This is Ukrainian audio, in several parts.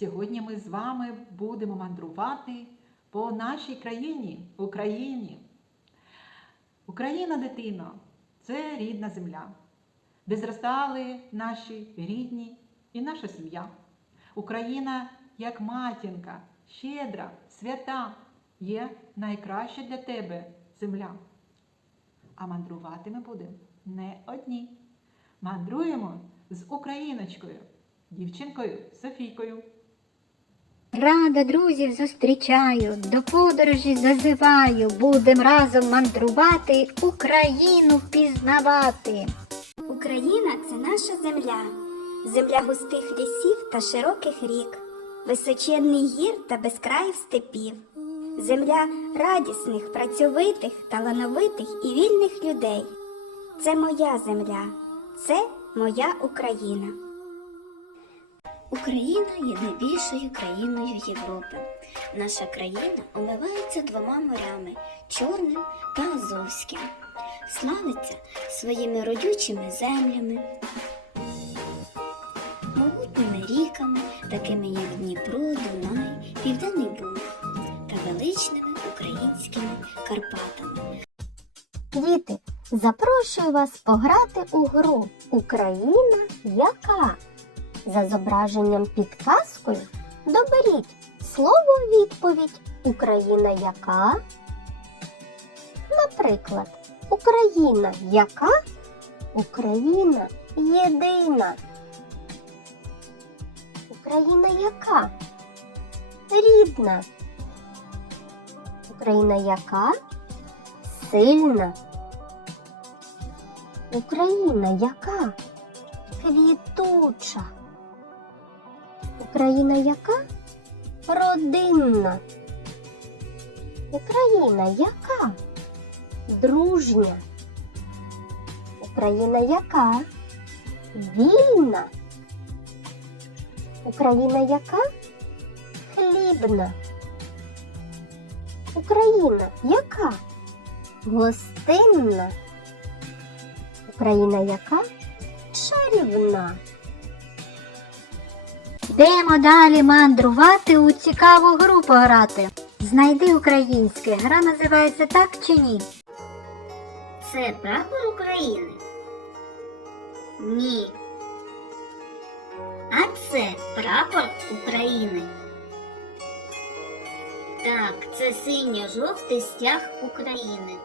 Сьогодні ми з вами будемо мандрувати по нашій країні, Україні. Україна, дитино, це рідна земля, де зростали наші рідні і наша сім'я. Україна як матінка, щедра, свята, є найкраща для тебе земля. А мандрувати ми будемо не одні. Мандруємо з Україночкою, дівчинкою Софійкою. Рада друзів зустрічаю, до подорожі зазиваю, будем разом мандрувати, Україну пізнавати. Україна це наша земля, земля густих лісів та широких рік, височенний гір та безкраїв степів, земля радісних, працьовитих, талановитих і вільних людей. Це моя земля, це моя Україна. Україна є найбільшою країною Європи. Наша країна омивається двома морями Чорним та Азовським. Славиться своїми родючими землями, могутніми ріками, такими як Дніпро, Дунай, Південний Буг та величними українськими Карпатами. Діти, запрошую вас пограти у гру Україна яка? За зображенням підказкою доберіть слово відповідь Україна яка? Наприклад, Україна яка? Україна єдина. Україна яка? Рідна. Україна яка? Сильна. Україна яка? Квітуча. Україна яка? Родинна. Україна яка? Дружня. Україна яка? Вільна. Україна яка? Хлібна. Україна яка? Гостинна. Україна яка? Чарівна. Йдемо далі мандрувати у цікаву гру пограти. Знайди українське. Гра називається так чи ні? Це прапор України? Ні. А це прапор України. Так, це синьо-жовтий стяг України.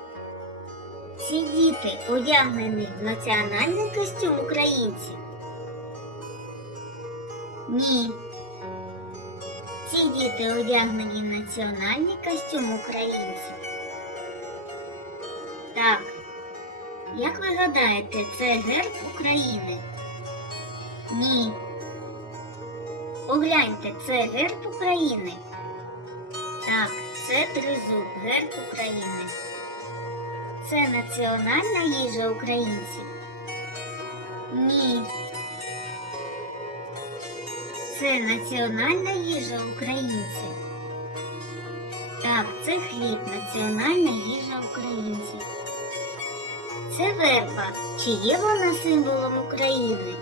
Ці діти одягнені в національний костюм українців. Ні. Ці діти одягнені в національний костюм українців. Так. Як ви гадаєте, це герб України? Ні. Погляньте, це герб України. Так, це тризуб, герб України. Це національна їжа українців? Ні. Це національна їжа українців. Так, це хліб, національна їжа українців. Це верба. Чи є вона символом України?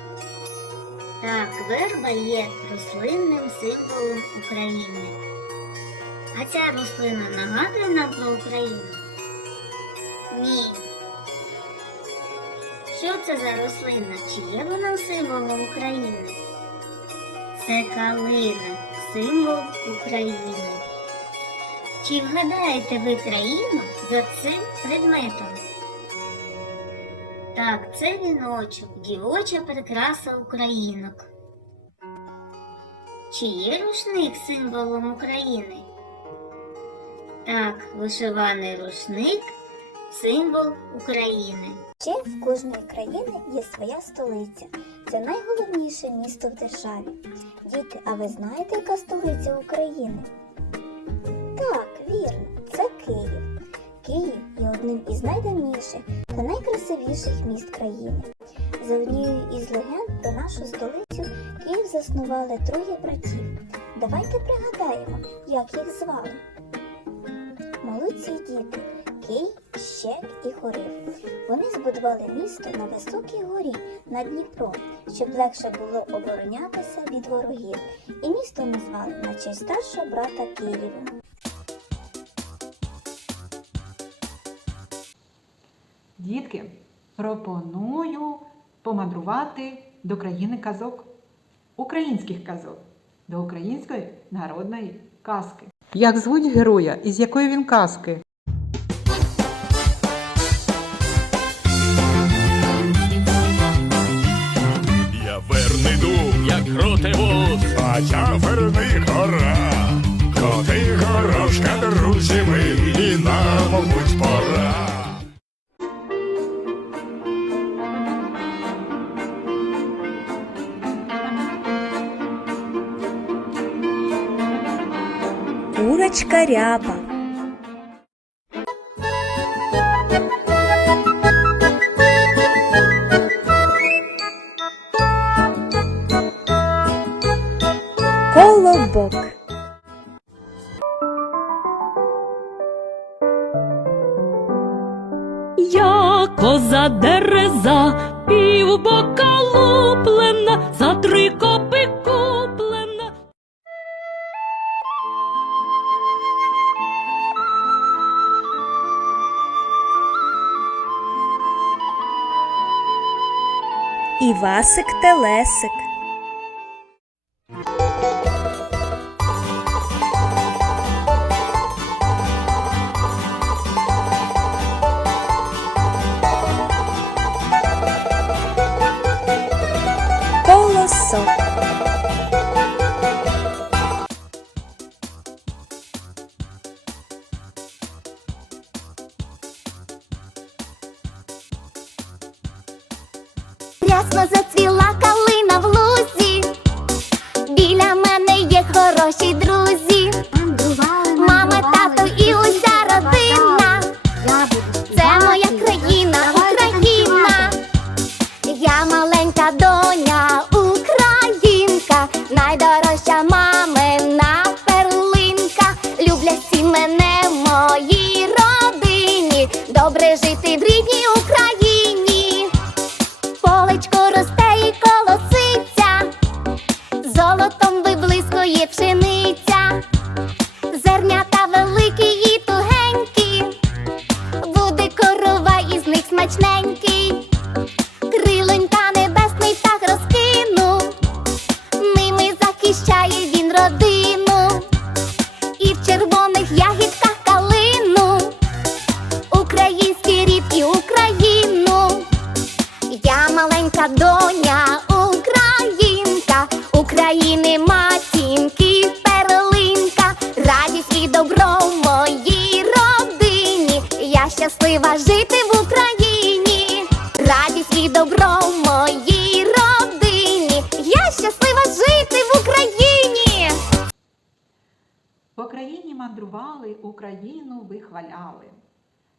Так, верба є рослинним символом України. А ця рослина нагадує нам про Україну? Ні. Що це за рослина? Чи є вона символом України? Це калина, символ України. Чи вгадаєте ви країну за цим предметом? Так, це віночок, дівоча прикраса українок. Чи є рушник символом України? Так, вишиваний рушник символ України. Ще в кожної країни є своя столиця. Це найголовніше місто в державі. Діти, а ви знаєте, яка столиця України? Так, вірно, це Київ. Київ є одним із найдавніших та найкрасивіших міст країни. За однією із легенд про нашу столицю Київ заснували троє братів. Давайте пригадаємо, як їх звали. Молодці діти, Кий, Щек і Хорив. Вони збудували місто на високій горі над Дніпром, щоб легше було оборонятися від ворогів. І місто назвали на честь старшого брата Києву. Дітки, пропоную помандрувати до країни казок, українських казок, до української народної казки. Як звуть героя і з якої він казки? Як кротивус, а я гора. Коти горошка, друзі ми, і нам, мабуть, пора. Курочка ряба. Луплена, за три копи куплена. Івасик Телесик. Рясно зацвіла калина в лузі. Біля мене є хороші друзі. Мама, тато і уся родина. Це моя країна, Україна. Я маленька доня, українка, найдорожча мамина перлинка. Люблять всі мене в моїй родині. Добре жити в рідній Україні. України матінки, перлинка, радість і добро в моїй родині. Я щаслива жити в Україні, радість і добро в моїй родині. Я щаслива жити в Україні. По країні мандрували, Україну вихваляли,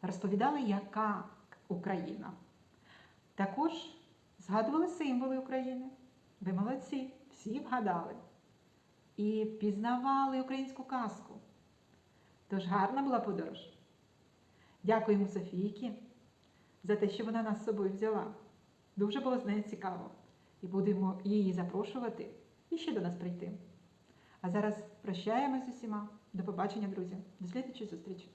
розповідали, яка Україна. Також згадували символи України. Ви молодці, всі вгадали. І пізнавали українську казку. Тож гарна була подорож. Дякуємо Софійки за те, що вона нас з собою взяла. Дуже було з нею цікаво. І будемо її запрошувати і ще до нас прийти. А зараз прощаємось з усіма. До побачення, друзі. До слідчої зустрічі.